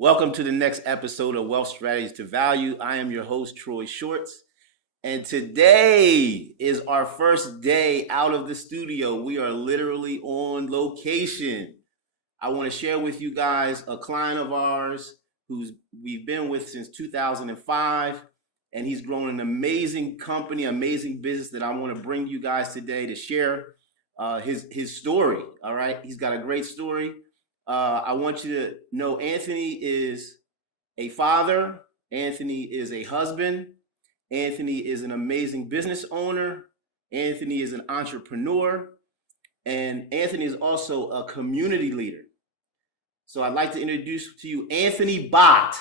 Welcome to the next episode of Wealth Strategies to Value. I am your host, Troy Shorts, and today is our first day out of the studio. We are literally on location. I want to share with you guys a client of ours who's we've been with since 2005, and he's grown an amazing company, amazing business that I want to bring you guys today to share his story. All right, he's got a great story. I want you to know Anthony is a father. Anthony is a husband. Anthony is an amazing business owner. Anthony is an entrepreneur. And Anthony is also a community leader. So I'd like to introduce to you Anthony Botte.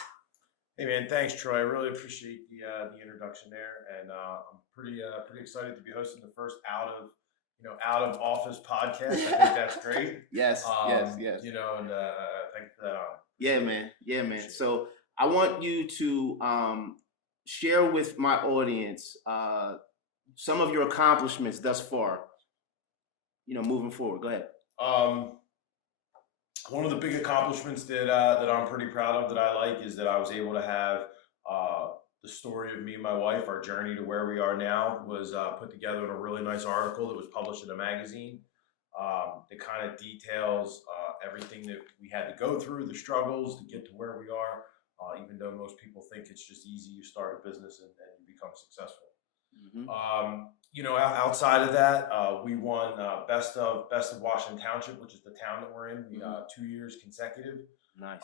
Hey man, thanks Troy. I really appreciate the introduction there, and I'm pretty excited to be hosting the first out of office podcast. I think that's great. Yes. And thank you for that honor. Yeah, man. So I want you to share with my audience some of your accomplishments thus far. Moving forward. Go ahead. One of the big accomplishments that I'm pretty proud of, that I like, is that I was able to have the story of me and my wife, our journey to where we are now, was put together in a really nice article that was published in a magazine that kind of details everything that we had to go through, the struggles to get to where we are, even though most people think it's just easy. You start a business and you become successful. Mm-hmm. Outside of that, we won best of Washington Township, which is the town that we're in. We 2 years consecutive. Nice.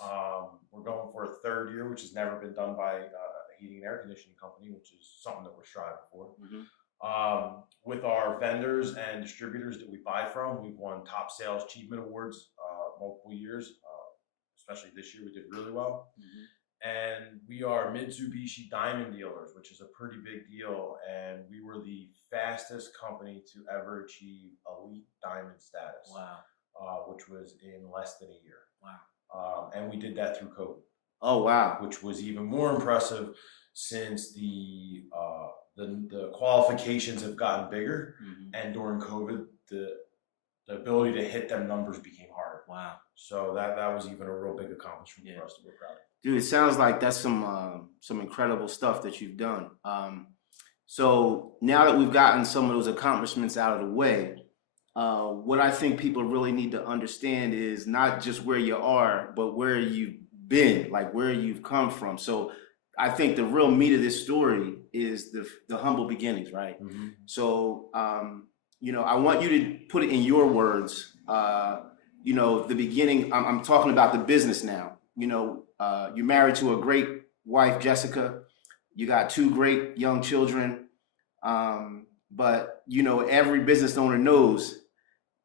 We're going for a third year, which has never been done by a heating and air conditioning company, which is something that we're striving for. Mm-hmm. With our vendors and distributors that we buy from, we've won top sales achievement awards multiple years. Especially this year, we did really well. Mm-hmm. And we are Mitsubishi Diamond dealers, which is a pretty big deal. And we were the fastest company to ever achieve elite diamond status. Wow. Which was in less than a year. Wow. And we did that through COVID. Oh, wow. Which was even more impressive since the qualifications have gotten bigger. Mm-hmm. And during COVID, the ability to hit them numbers became harder. Wow. So that was even a real big accomplishment for us that we're proud of. Dude, it sounds like that's some incredible stuff that you've done. So now that we've gotten some of those accomplishments out of the way, what I think people really need to understand is not just where you are, but where you've been, like where you've come from. So I think the real meat of this story is the humble beginnings, right? Mm-hmm. So, I want you to put it in your words. The beginning, I'm talking about the business now. You're married to a great wife, Jessica. You got 2 great young children. But every business owner knows,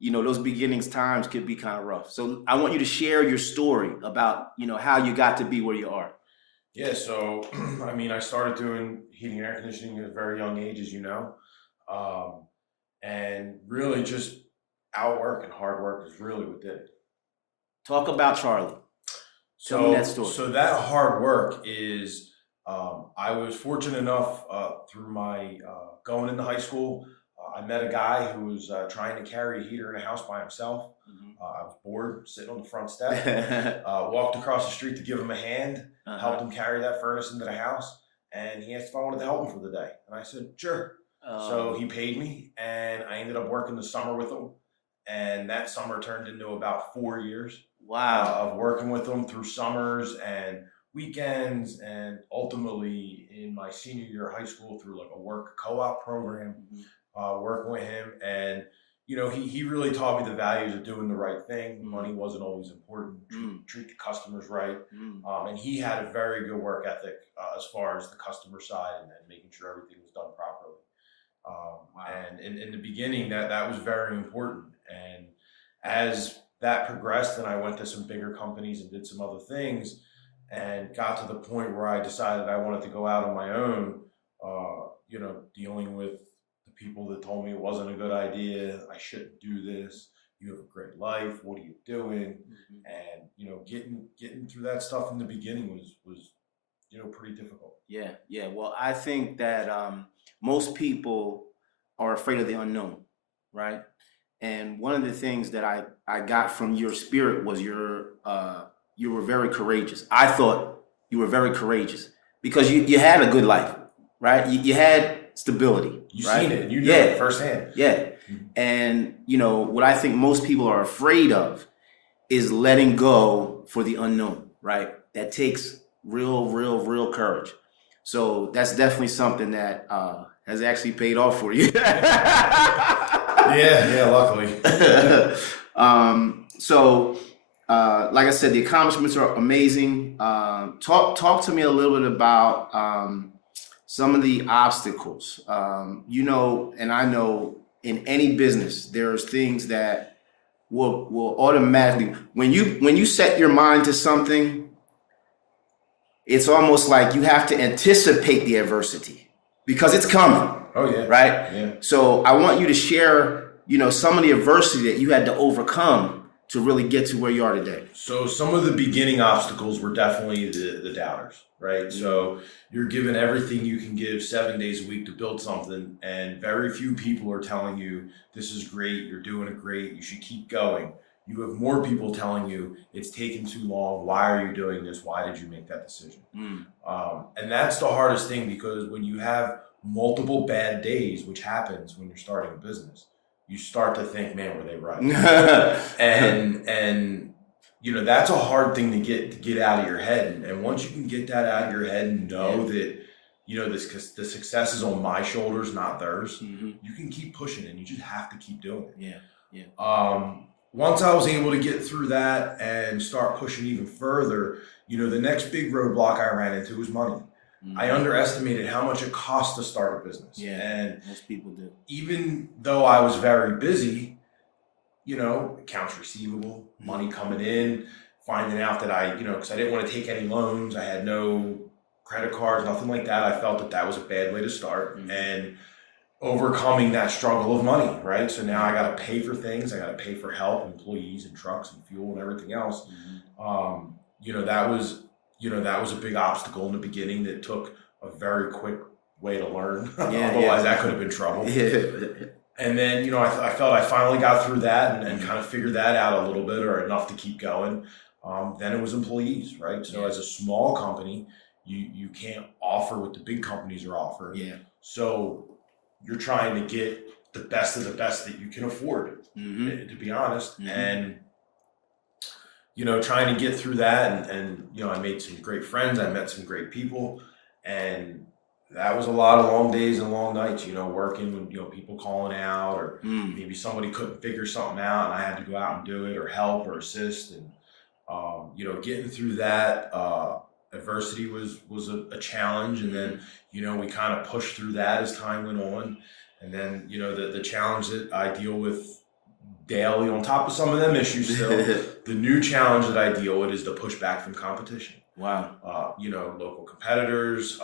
those beginnings times could be kind of rough. So I want you to share your story about, how you got to be where you are. Yeah. So, I started doing heating and air conditioning at a very young age, as you know. And really just outwork and hard work is really what did it. Talk about Charlie. Tell me that story. So that hard work is, I was fortunate enough through my going into high school, I met a guy who was trying to carry a heater in a house by himself. Mm-hmm. I was bored, sitting on the front step, walked across the street to give him a hand, helped him carry that furnace into the house, and he asked if I wanted to help him for the day. And I said, sure. So he paid me, and I ended up working the summer with him. And that summer turned into about 4 years. Wow. Of working with him through summers and weekends, and ultimately in my senior year of high school through like a work co-op program, working with him. And, he really taught me the values of doing the right thing. Money wasn't always important. Treat the customers right. And he had a very good work ethic as far as the customer side and making sure everything was done properly. Wow. And in the beginning, that was very important. And as that progressed, and I went to some bigger companies and did some other things, and got to the point where I decided I wanted to go out on my own, dealing with the people that told me it wasn't a good idea, I shouldn't do this, you have a great life, what are you doing? Mm-hmm. And, getting through that stuff in the beginning was pretty difficult. Yeah. Well, I think that most people are afraid of the unknown, right? And one of the things that I got from your spirit was your you were very courageous. I thought you were very courageous because you had a good life, right? You had stability. You've right? seen it. You know it firsthand. Yeah. Mm-hmm. And, what I think most people are afraid of is letting go for the unknown, right? That takes real courage. So that's definitely something that has actually paid off for you. Yeah, luckily. Like I said, the accomplishments are amazing. Talk to me a little bit about some of the obstacles. And I know in any business, there's things that will automatically, when you set your mind to something, it's almost like you have to anticipate the adversity because it's coming. Oh yeah. Right? Yeah. So I want you to share, some of the adversity that you had to overcome to really get to where you are today. So some of the beginning obstacles were definitely the doubters, right? Mm-hmm. So you're given everything you can give 7 days a week to build something, and very few people are telling you, this is great, you're doing it great, you should keep going. You have more people telling you, it's taken too long, why are you doing this, why did you make that decision? And that's the hardest thing, because when you have multiple bad days, which happens when you're starting a business, you start to think, man, were they right? and that's a hard thing to get out of your head. And once you can get that out of your head and know that, the success is on my shoulders, not theirs, you can keep pushing and you just have to keep doing it. Yeah. Once I was able to get through that and start pushing even further, the next big roadblock I ran into was money. I underestimated how much it costs to start a business. Yeah, and most people do. Even though I was very busy, accounts receivable, money coming in, finding out that because I didn't want to take any loans, I had no credit cards, nothing like that. I felt that was a bad way to start, and overcoming that struggle of money, right? So now I got to pay for things. I got to pay for help, employees and trucks and fuel and everything else. That was a big obstacle in the beginning that took a very quick way to learn. Otherwise, that could have been trouble. And then, I felt I finally got through that and kind of figured that out a little bit, or enough to keep going. Then it was employees, right? So as a small company, you can't offer what the big companies are offering. Yeah. So you're trying to get the best of the best that you can afford, to be honest. And trying to get through that, and I made some great friends, I met some great people, and that was a lot of long days and long nights, working with, people calling out, or maybe somebody couldn't figure something out and I had to go out and do it, or help or assist. And, getting through that, adversity was a challenge. And then, we kind of pushed through that as time went on. And then, the challenge that I deal with daily, on top of some of them issues still, the new challenge that I deal with is the pushback from competition. Wow. Local competitors,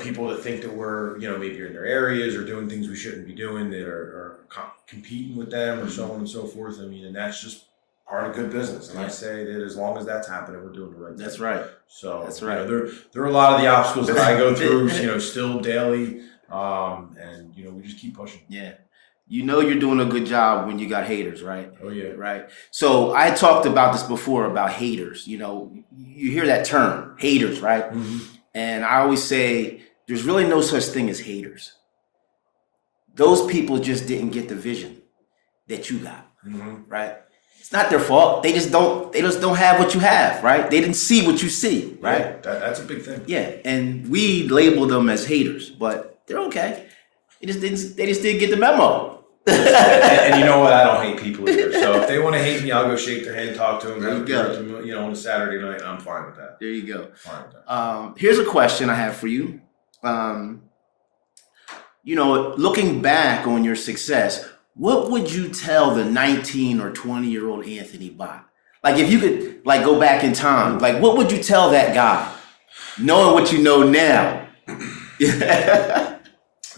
people that think that we're, maybe in their areas or doing things we shouldn't be doing, that are competing with them, or so on and so forth. I mean, and that's just part of good business. And I say that as long as that's happening, we're doing the right thing. That's right. So that's right. There are a lot of the obstacles that I go through, still daily. And we just keep pushing. Yeah. You're doing a good job when you got haters, right? Oh yeah. Right. So I talked about this before about haters. You hear that term, haters, right? And I always say there's really no such thing as haters. Those people just didn't get the vision that you got, right? It's not their fault. They just don't have what you have, right? They didn't see what you see, right? Yeah, that's a big thing. Yeah, and we label them as haters, but they're okay. They just didn't get the memo. and you know what? I don't hate people either. So if they want to hate me, I'll go shake their hand, talk to them, there you go. On a Saturday night. I'm fine with that. There you go. Fine with that. Here's a question I have for you. Looking back on your success, what would you tell the 19 or 20-year-old Anthony Botte? Like, if you could, go back in time, what would you tell that guy, knowing what you know now?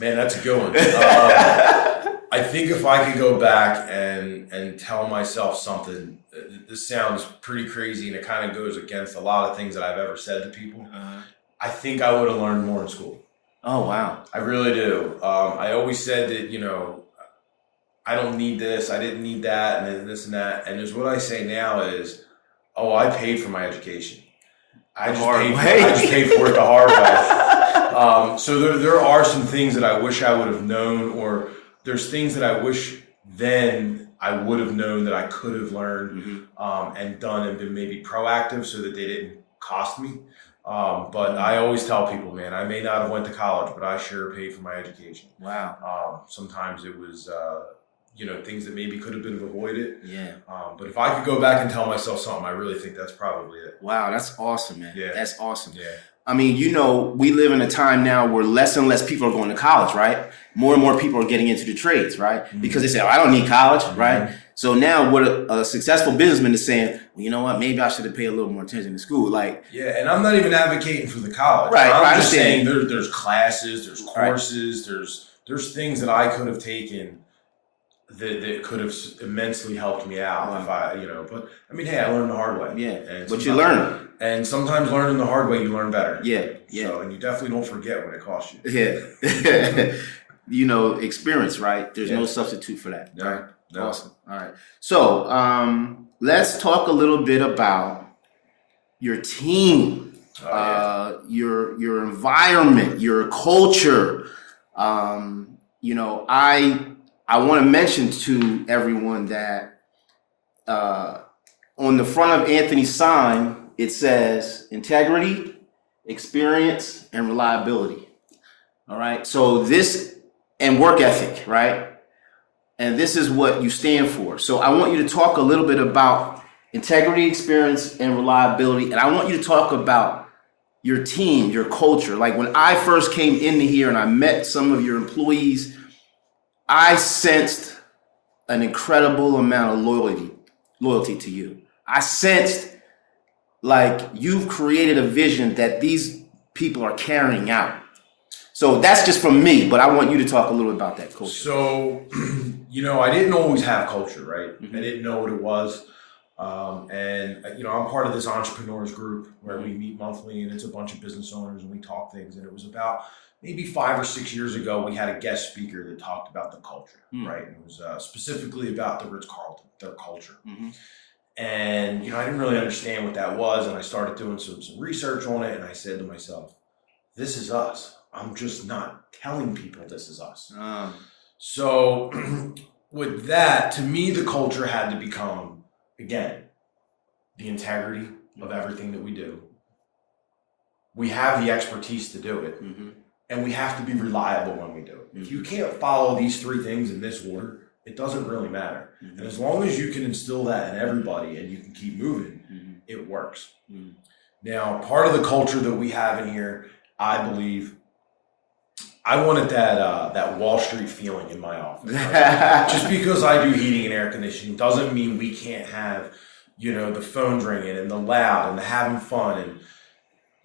Man, that's a good one. I think if I could go back and tell myself something, this sounds pretty crazy, and it kind of goes against a lot of things that I've ever said to people. I think I would have learned more in school. Oh, wow. I really do. I always said that, I don't need this, I didn't need that, and this and that. And what I say now is, Oh, I paid for my education. I just paid for it the hard way. So there are some things that I wish I would have known, or there's things that I wish then I would have known that I could have learned and done and been maybe proactive so that they didn't cost me. But I always tell people, man, I may not have went to college, but I sure paid for my education. Wow. Sometimes it was, things that maybe could have been avoided. Yeah. But if I could go back and tell myself something, I really think that's probably it. Wow, that's awesome, man. Yeah. That's awesome. Yeah. I mean, we live in a time now where less and less people are going to college, right? More and more people are getting into the trades, right? Because they say, oh, I don't need college, right? So now what a successful businessman is saying, well, you know what, maybe I should have paid a little more attention to school. Like, yeah, and I'm not even advocating for the college. Right, I'm just saying there's classes, there's courses, right. there's things that I could have taken that could have immensely helped me out if but I mean, hey, I learned the hard way. Yeah, and but you learn. And sometimes learning the hard way, you learn better. Yeah. So, and you definitely don't forget what it cost you. Yeah. Experience, right? There's no substitute for that. No, right? no. Awesome. All right. So let's talk a little bit about your team, your environment, your culture. I want to mention to everyone that on the front of Anthony's sign, it says integrity, experience, and reliability. All right. So and work ethic, right? And this is what you stand for. So I want you to talk a little bit about integrity, experience, and reliability. And I want you to talk about your team, your culture. Like when I first came into here and I met some of your employees, I sensed an incredible amount of loyalty to you. I sensed like you've created a vision that these people are carrying out. So that's just from me, but I want you to talk a little about that culture. So, I didn't always have culture, right? I didn't know what it was. I'm part of this entrepreneurs group where we meet monthly, and it's a bunch of business owners and we talk things. And it was about maybe 5 or 6 years ago, we had a guest speaker that talked about the culture, right? And it was specifically about the Ritz-Carlton, their culture. And, I didn't really understand what that was. And I started doing some research on it. And I said to myself, this is us. I'm just not telling people this is us. So with that, to me, the culture had to become, again, the integrity of everything that we do. We have the expertise to do it. And we have to be reliable when we do it. If you can't follow these 3 things in this order, it doesn't really matter. And as long as you can instill that in everybody and you can keep moving, it works. Now, part of the culture that we have in here, I believe, I wanted that Wall Street feeling in my office. Right? Just because I do heating and air conditioning doesn't mean we can't have, the phones ringing and the loud and the having fun and,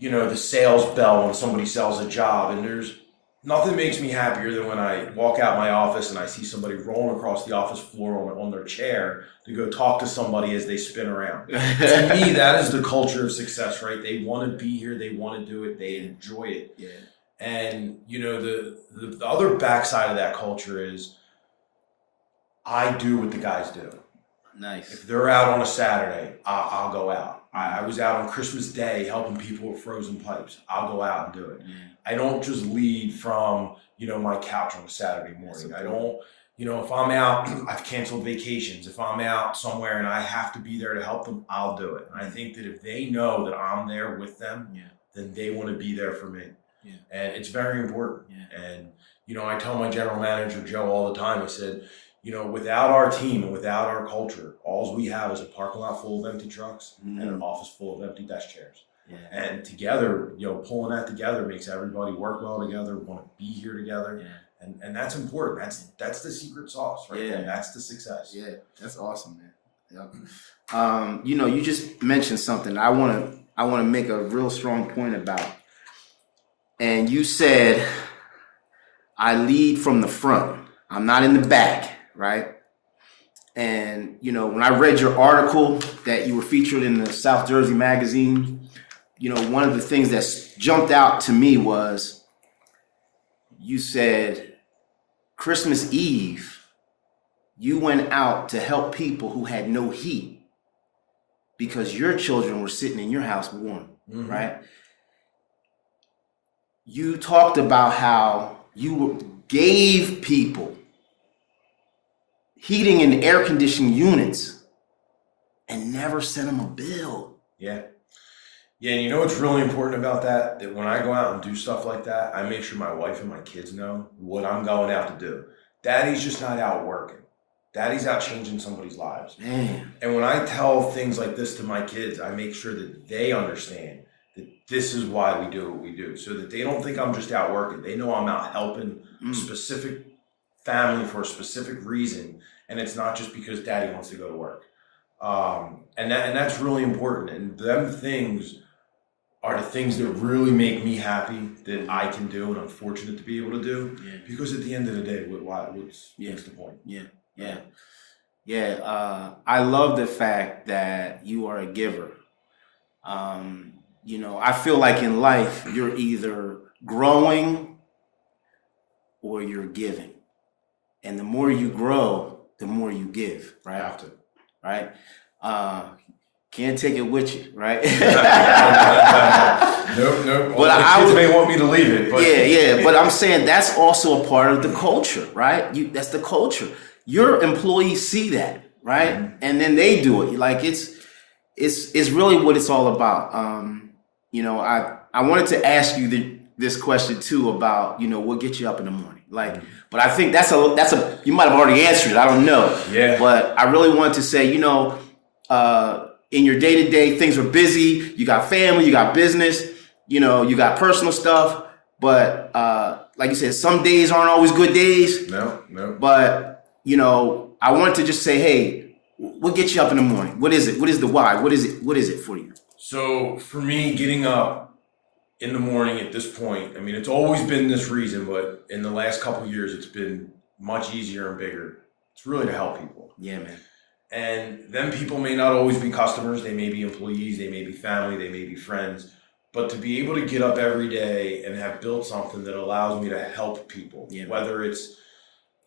the sales bell when somebody sells a job. And there's nothing makes me happier than when I walk out my office and I see somebody rolling across the office floor on their chair to go talk to somebody as they spin around. To me, that is the culture of success, right? They want to be here. They want to do it. They enjoy it. Yeah. And, the other backside of that culture is I do what the guys do. Nice. If they're out on a Saturday, I'll go out. I was out on Christmas Day helping people with frozen pipes. I'll go out and do it. I don't just lead from, my couch on a Saturday morning. I don't, if I'm out, I've canceled vacations. If I'm out somewhere and I have to be there to help them, I'll do it. And I think that if they know that I'm there with them, then they want to be there for me. Yeah. And it's very important. Yeah. And, I tell my general manager, Joe, all the time, I said, without our team and without our culture, all we have is a parking lot full of empty trucks and an office full of empty desk chairs. Yeah. And together, pulling that together makes everybody work well together, want to be here together. Yeah. And that's important. That's the secret sauce, right? Yeah. And that's the success. Yeah, that's awesome, man. Yep. You just mentioned something I want to make a real strong point about. And you said, I lead from the front. I'm not in the back, right? And, when I read your article that you were featured in the South Jersey magazine, one of the things that jumped out to me was you said Christmas Eve, you went out to help people who had no heat. because your children were sitting in your house warm, Mm-hmm. right? You talked about how you gave people heating and air conditioning units and never sent them a bill. Yeah. Yeah, and you know what's really important about that? That when I go out and do stuff like that, I make sure my wife and my kids know what I'm going out to do. Daddy's just not out working. Daddy's out changing somebody's lives. Man. And when I tell things like this to my kids, I make sure that they understand that this is why we do what we do, so that they don't think I'm just out working. They know I'm out helping a specific family for a specific reason, and it's not just because Daddy wants to go to work. And that's really important. And them things are the things that really make me happy that I can do and I'm fortunate to be able to do. Yeah. Because at the end of the day, what's the point? Yeah. I love the fact that you are a giver. I feel like in life, you're either growing or you're giving. And the more you grow, the more you give, right? You have to. Right? Can't take it with you, right? Nope. But the kids may want me to leave it. But Yeah. But I'm saying that's also a part of the culture, right? That's the culture. Your employees see that, right? Mm-hmm. And then they do it. Like it's really what it's all about. I wanted to ask you this question too about what gets you up in the morning, like. Mm-hmm. But I think that's a you might have already answered it. I don't know. Yeah. But I really wanted to say, in your day-to-day, things are busy. You got family, you got business, you got personal stuff. But like you said, some days aren't always good days. No. But, I wanted to just say, hey, what gets you up in the morning? What is it? What is the why? What is it for you? So for me, getting up in the morning at this point, I mean, it's always been this reason, but in the last couple of years, it's been much easier and bigger. It's really to help people. Yeah, man. And then people may not always be customers. They may be employees. They may be family. They may be friends. But to be able to get up every day and have built something that allows me to help people, whether it's,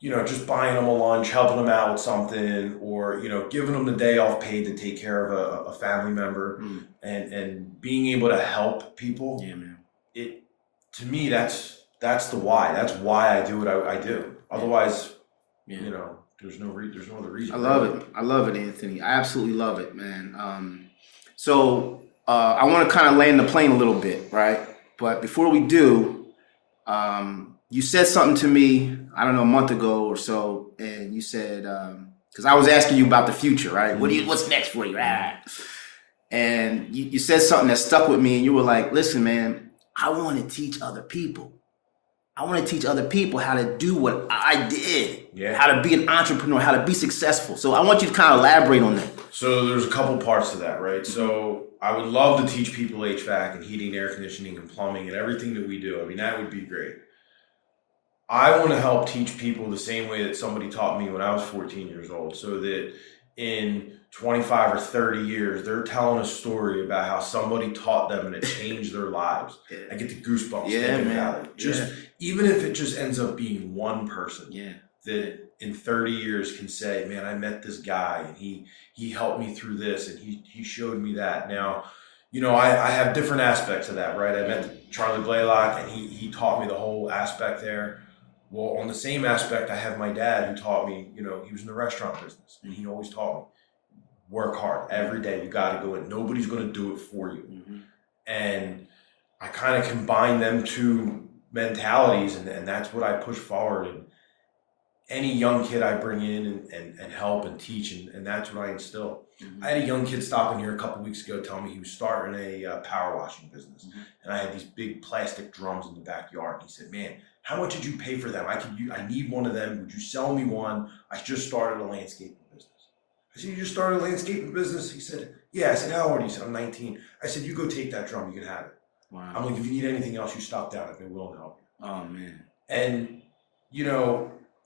just buying them a lunch, helping them out with something, or, giving them the day off paid to take care of a family member, and being able to help people. Yeah, man. To me, that's the why. That's why I do what I do. Otherwise, there's no other reason. I love it, Anthony. I absolutely love it, man. So I want to kind of land the plane a little bit, right? But before we do, you said something to me, I don't know, a month ago or so, and you said, because I was asking you about the future, right? Mm-hmm. What's next for you? And you said something that stuck with me, and you were like, listen, man, I want to teach other people. I want to teach other people how to do what I did, how to be an entrepreneur, how to be successful. So I want you to kind of elaborate on that. So there's a couple parts to that, right? So I would love to teach people HVAC and heating, air conditioning, and plumbing and everything that we do. I mean, that would be great. I want to help teach people the same way that somebody taught me when I was 14 years old, so that in 25 or 30 years, they're telling a story about how somebody taught them and it changed their lives. I get the goosebumps thinking about it. Even if it just ends up being one person that in 30 years can say, man, I met this guy and he helped me through this and he showed me that. Now, I have different aspects of that, right? I met Charlie Blaylock and he taught me the whole aspect there. Well, on the same aspect, I have my dad who taught me, he was in the restaurant business and he always taught me, work hard every day. You got to go in. Nobody's going to do it for you. Mm-hmm. And I kind of combine them two mentalities and that's what I push forward. And any young kid I bring in and help and teach, and that's what I instill. Mm-hmm. I had a young kid stop in here a couple weeks ago telling me he was starting a power washing business. Mm-hmm. And I had these big plastic drums in the backyard. He said, man, how much did you pay for them? I need one of them. Would you sell me one? I just started a landscaping business. I said, you just started a landscaping business? He said, yeah. I said, how old are you? He said, I'm 19. I said, you go take that drum. You can have it. Wow. I'm like, if you need anything else, you stop down. I've been willing to help you. Oh, man. And,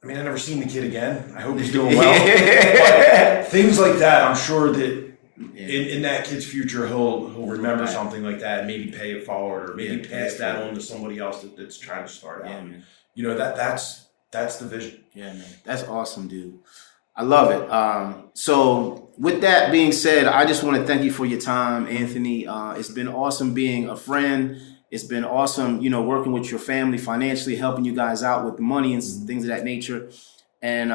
I mean, I've never seen the kid again. I hope he's doing well. But things like that, I'm sure that in that kid's future, he'll remember something like that and maybe pay it forward or maybe pass that on to somebody else that's trying to start out. Man. That's the vision. Yeah, man. That's awesome, dude. I love it. So with that being said, I just want to thank you for your time, Anthony. It's been awesome being a friend. It's been awesome, working with your family financially, helping you guys out with the money and things of that nature. And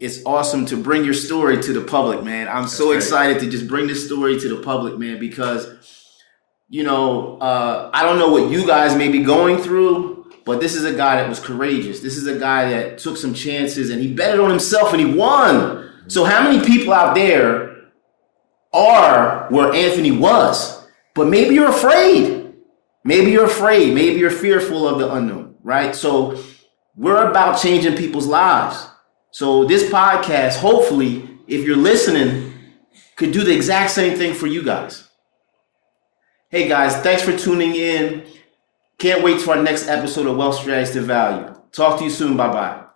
it's awesome to bring your story to the public, man. I'm so excited to just bring this story to the public, man, because, I don't know what you guys may be going through, but this is a guy that was courageous. This is a guy that took some chances and he betted on himself and he won. So how many people out there are where Anthony was? But maybe you're afraid. Maybe you're afraid. Maybe you're fearful of the unknown, right? So we're about changing people's lives. So this podcast, hopefully, if you're listening, could do the exact same thing for you guys. Hey guys, thanks for tuning in. Can't wait for our next episode of Wealth Strategies to Value. Talk to you soon. Bye-bye.